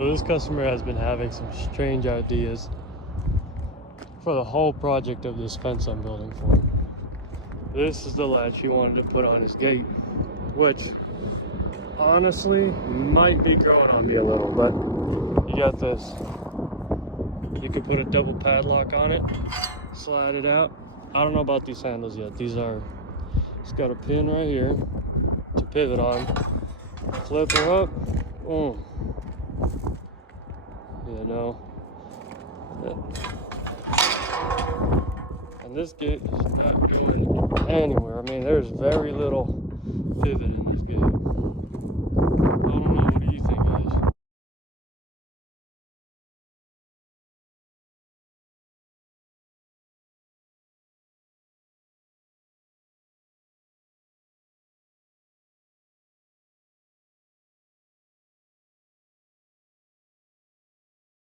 So this customer has been having some strange ideas for the whole project of this fence I'm building for him. This is the latch he wanted to put on his gate, which honestly might be growing on me a little, but you got this. You can put a double padlock on it, slide it out. I don't know about these handles yet. It's got a pin right here to pivot on. Flip them up, boom. You know, and this gate is not going anywhere. I mean, there's very little pivot in this gate. I don't know